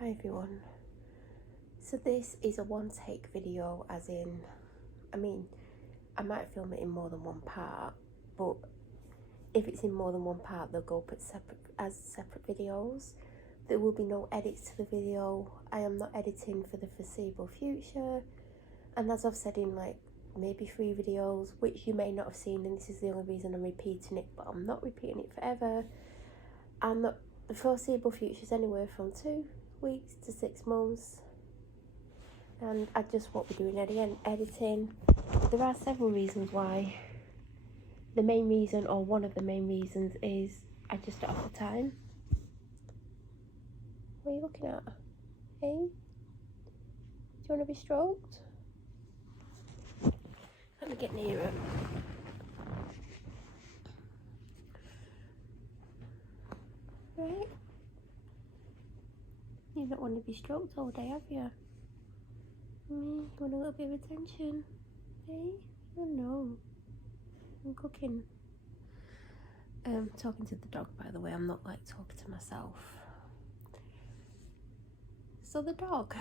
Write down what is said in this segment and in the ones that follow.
Hi everyone. So this is a one take video, as in, I might film it in more than one part, but if it's in more than one part they'll go up as separate videos. There will be no edits to the video. I am not editing for the foreseeable future, and as I've said in like maybe 3 videos, which you may not have seen, and this is the only reason I'm repeating it, but I'm not repeating it forever. And the foreseeable future is anywhere from 2 weeks to 6 months, and I just won't be doing any editing. There are several reasons why. The main reason, or one of the main reasons, is I just don't have the time. What are you looking at? Hey? Do you want to be stroked? Let me get nearer. Right? You don't want to be stroked all day, have you? You want a little bit of attention? Hey? Oh no. I'm cooking. Talking to the dog, by the way. I'm not like talking to myself. So the dog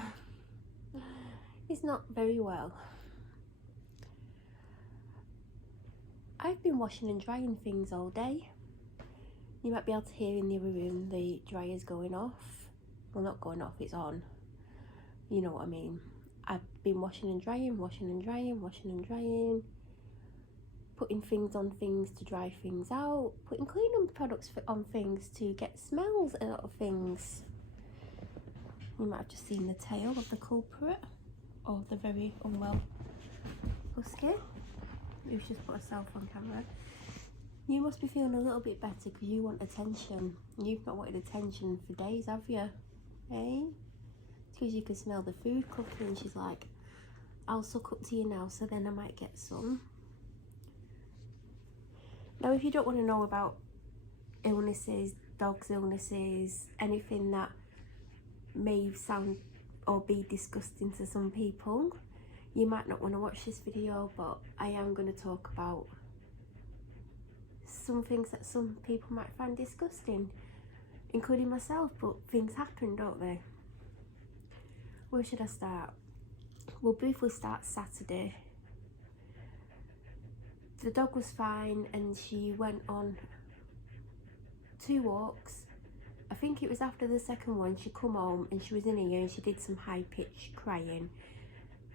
is not very well. I've been washing and drying things all day. You might be able to hear in the other room the dryer's going off. Well, not going off, it's on. You know what I mean. I've been washing and drying, putting things on things to dry things out, putting cleaning products on things to get smells out of things. You might have just seen the tail of the culprit, or the very unwell husky who's just put herself on camera. You must be feeling a little bit better because you want attention. You've not wanted attention for days, have you? Eh? It's because you can smell the food cooking. She's like, I'll suck up to you now, so then I might get some. Now, if you don't want to know about illnesses, dogs' illnesses, anything that may sound or be disgusting to some people, you might not want to watch this video, but I am going to talk about some things that some people might find disgusting, including myself, but things happen, don't they? Where should I start? We'll briefly start Saturday. The dog was fine and she went on 2 walks. I think it was after the second one she come home and she was in here and she did some high-pitched crying.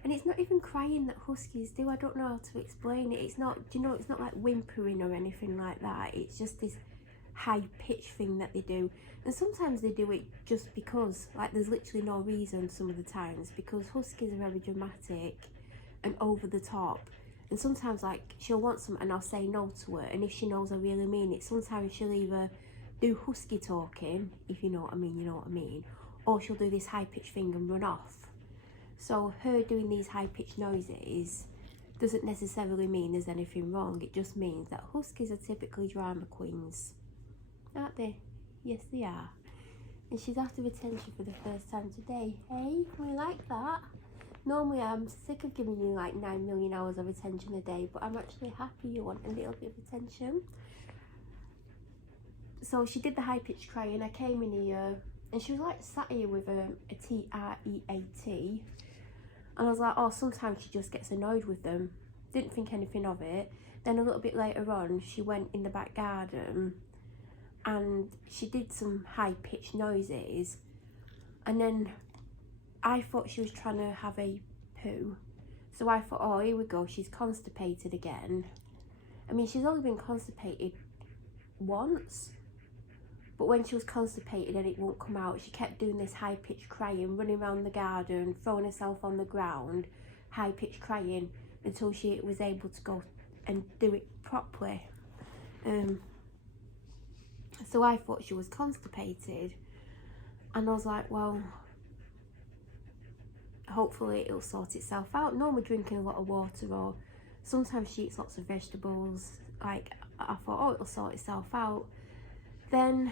And it's not even crying that huskies do. I don't know how to explain it. It's not, do you know, it's not like whimpering or anything like that. It's just this high-pitched thing that they do. And sometimes they do it just because, like, there's literally no reason some of the times, because huskies are very dramatic and over the top. And sometimes, like, she'll want something and I'll say no to her, and if she knows I really mean it, sometimes she'll either do husky talking, if you know what I mean, you know what I mean, or she'll do this high-pitched thing and run off. So her doing these high-pitched noises doesn't necessarily mean there's anything wrong. It just means that huskies are typically drama queens, aren't they? Yes, they are. And she's after attention for the first time today. Hey, we like that. Normally I'm sick of giving you like 9 million hours of attention a day, but I'm actually happy you want a little bit of attention. So she did the high-pitched crying. I came in here and she was like sat here with a T-R-E-A-T, and I was like, oh, sometimes she just gets annoyed with them. Didn't think anything of it. Then a little bit later on she went in the back garden and she did some high-pitched noises, and then I thought she was trying to have a poo. So I thought, oh, here we go, she's constipated again. I mean, she's only been constipated once, but when she was constipated and it won't come out, she kept doing this high-pitched crying, running around the garden, throwing herself on the ground, high-pitched crying, until she was able to go and do it properly. So I thought she was constipated, and I was like, well, hopefully it'll sort itself out. Normally drinking a lot of water, or sometimes she eats lots of vegetables. Like, I thought, oh, it'll sort itself out. Then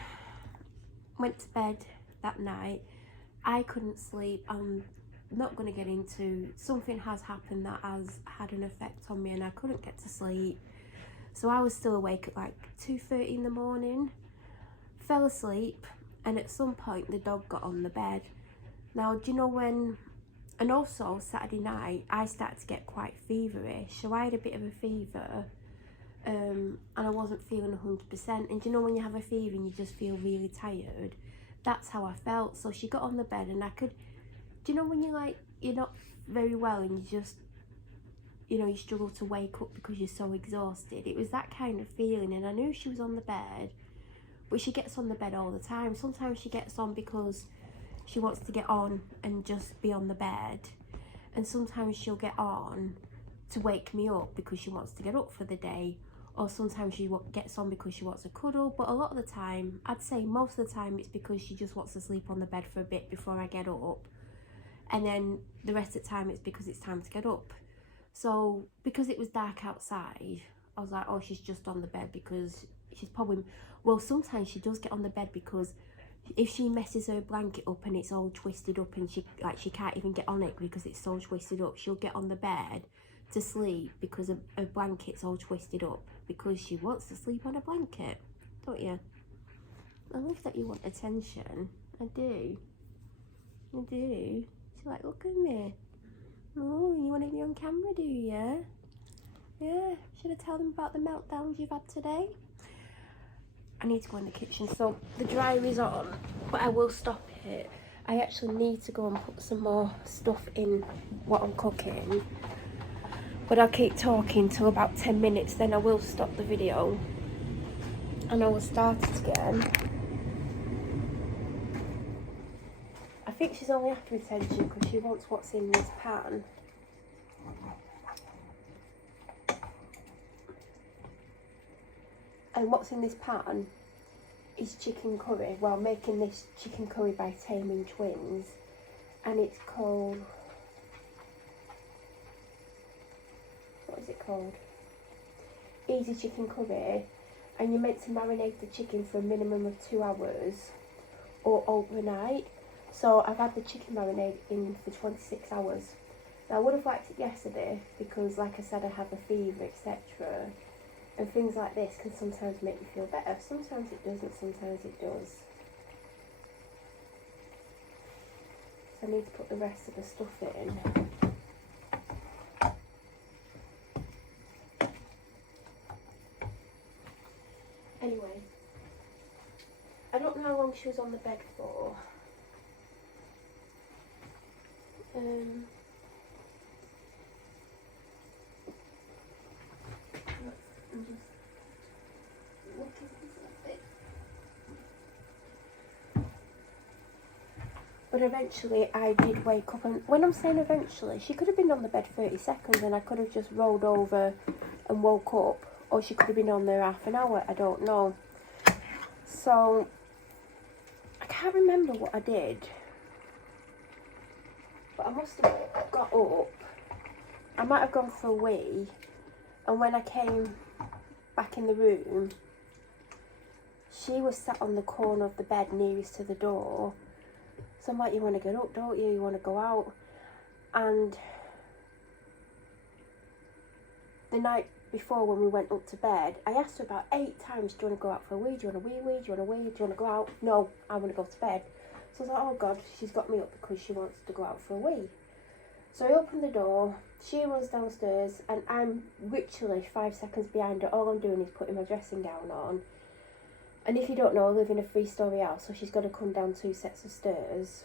went to bed that night. I couldn't sleep. I'm not going to get into, something has happened that has had an effect on me and I couldn't get to sleep. So I was still awake at like 2:30 in the morning, fell asleep, and at some point the dog got on the bed. Now, do you know when, and also Saturday night, I started to get quite feverish. So I had a bit of a fever, and I wasn't feeling 100%. And do you know when you have a fever and you just feel really tired? That's how I felt. So she got on the bed and I could, do you know when you're like, you're not very well and you just, you know, you struggle to wake up because you're so exhausted. It was that kind of feeling, and I knew she was on the bed, but she gets on the bed all the time. Sometimes she gets on because she wants to get on and just be on the bed, and sometimes she'll get on to wake me up because she wants to get up for the day, or sometimes she gets on because she wants a cuddle. But a lot of the time, I'd say most of the time, it's because she just wants to sleep on the bed for a bit before I get up, and then the rest of the time it's because it's time to get up. So because it was dark outside, I was like, oh, she's just on the bed because she's probably, well, sometimes she does get on the bed because if she messes her blanket up and it's all twisted up and she can't even get on it because it's so twisted up, she'll get on the bed to sleep because her blanket's all twisted up because she wants to sleep on a blanket, don't you? I love that you want attention. I do. She's like, look at me. Oh, you want to be on camera, do you? Yeah. Should I tell them about the meltdowns you've had today? I need to go in the kitchen. So the dryer is on, but I will stop it. I actually need to go and put some more stuff in what I'm cooking. But I'll keep talking till about 10 minutes, then I will stop the video. And I will start it again. I think she's only after attention because she wants what's in this pan. And what's in this pan is chicken curry. Well, I'm making this chicken curry by Taming Twins. And it's called... what is it called? Easy chicken curry. And you're meant to marinate the chicken for a minimum of 2 hours or overnight. So I've had the chicken marinade in for 26 hours. Now I would have liked it yesterday because, like I said, I have a fever, etc. And things like this can sometimes make you feel better. Sometimes it doesn't, sometimes it does. So I need to put the rest of the stuff in. Anyway, I don't know how long she was on the bed for. But eventually I did wake up, and when I'm saying eventually, she could have been on the bed 30 seconds and I could have just rolled over and woke up, or she could have been on there half an hour, I don't know. So I can't remember what I did, but I must have got up. I might have gone for a wee, and when I came back in the room, she was sat on the corner of the bed nearest to the door. So I'm like, you want to get up, don't you? You want to go out? And the night before when we went up to bed, I asked her about 8 times, do you want to go out for a wee? Do you want a wee? Do you want a wee? Do you want to go out? No, I want to go to bed. So I was like, oh God, she's got me up because she wants to go out for a wee. So I opened the door, she runs downstairs, and I'm literally 5 seconds behind her. All I'm doing is putting my dressing gown on. And if you don't know, I live in a 3-storey house, so she's got to come down 2 sets of stairs.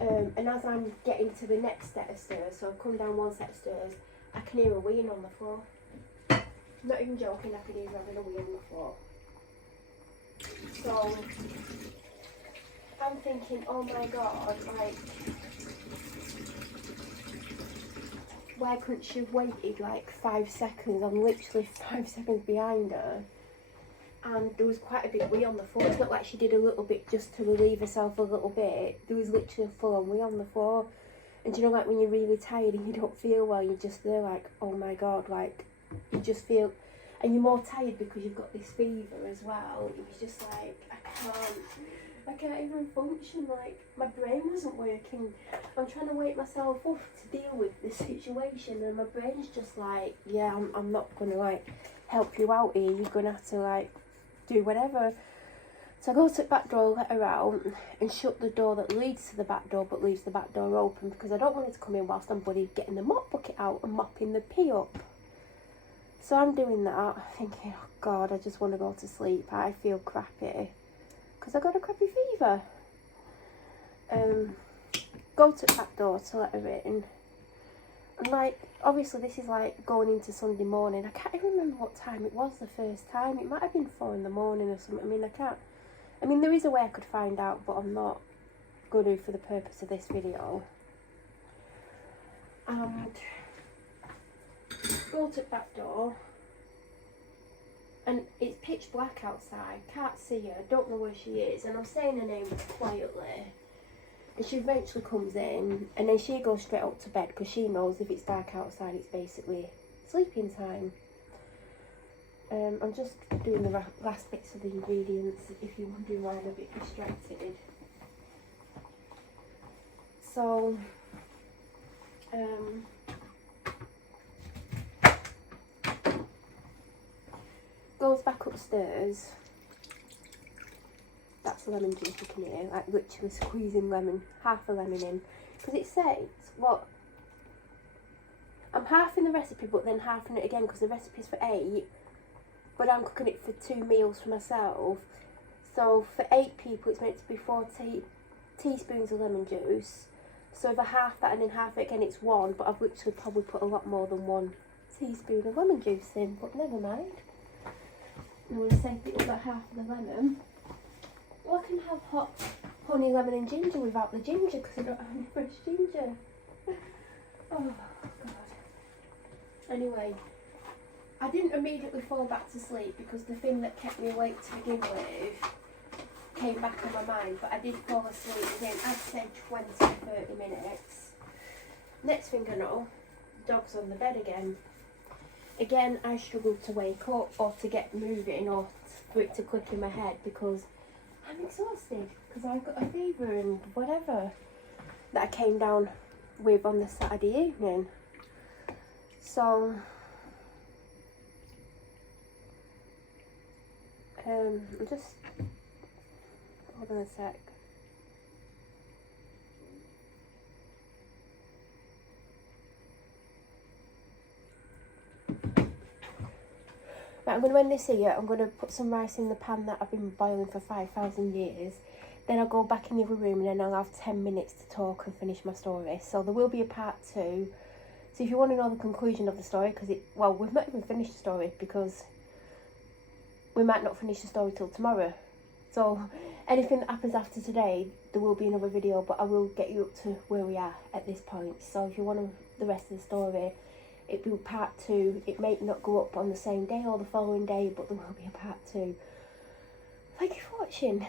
And as I'm getting to the next set of stairs, so I've come down 1 set of stairs, I can hear her weeing on the floor. I'm not even joking, I can hear her having a wee on the floor. So I'm thinking, oh my God, like, why couldn't she have waited like 5 seconds? I'm literally 5 seconds behind her. And there was quite a big wee on the floor. It's not like she did a little bit just to relieve herself a little bit. There was literally a full-on wee on the floor. And you know, like when you're really tired and you don't feel well, you're just there like, oh my God, like, you just feel, and you're more tired because you've got this fever as well. It was just like, I can't even function, like, my brain wasn't working. I'm trying to wake myself up to deal with this situation, and my brain's just like, yeah, I'm not gonna like help you out here, you're gonna have to like do whatever. So I go to the back door, let her out, and shut the door that leads to the back door, but leaves the back door open because I don't want her to come in whilst I'm bloody getting the mop bucket out and mopping the pee up. So I'm doing that, thinking, oh God, I just want to go to sleep. I feel crappy because I got a crappy fever. Go to the back door to let her in. And like, obviously this is like going into Sunday morning. I can't even remember what time it was the first time. It might have been 4 in the morning or something. I mean, there is a way I could find out, but I'm not going to for the purpose of this video. And go to the back door. And it's pitch black outside. Can't see her. Don't know where she is. And I'm saying her name quietly. And she eventually comes in. And then she goes straight up to bed because she knows if it's dark outside, it's basically sleeping time. I'm just doing the last bits of the ingredients if you're wondering why I'm a bit distracted. So, goes back upstairs. That's the lemon juice you can hear, like literally squeezing half a lemon in. Because it says, what? I'm halving the recipe but then halving it again because the recipe's for 8. But I'm cooking it for 2 meals for myself. So for 8 people, it's meant to be 4 teaspoons of lemon juice. So if I half that and then half it again, it's 1. But I've literally probably put a lot more than 1 teaspoon of lemon juice in. But never mind. I'm going to save it about half of the lemon. Well, I can have hot honey, lemon and ginger without the ginger because I don't have any fresh ginger. Oh, God. Anyway. I didn't immediately fall back to sleep because the thing that kept me awake to begin with came back on my mind, but I did fall asleep within, I'd say 20 to 30 minutes. Next thing I know, the dog's on the bed again. Again, I struggled to wake up or to get moving or for it to click in my head because I'm exhausted because I've got a fever and whatever that I came down with on the Saturday evening. So, I'm just, hold on a sec. Right, I'm going to end this here. I'm going to put some rice in the pan that I've been boiling for 5,000 years. Then I'll go back in the other room and then I'll have 10 minutes to talk and finish my story. So there will be a part 2. So if you want to know the conclusion of the story, because well, we've not even finished the story because we might not finish the story till tomorrow. So anything that happens after today, there will be another video, but I will get you up to where we are at this point. So if you want the rest of the story, it will be part 2. It may not go up on the same day or the following day, but there will be a part 2. Thank you for watching.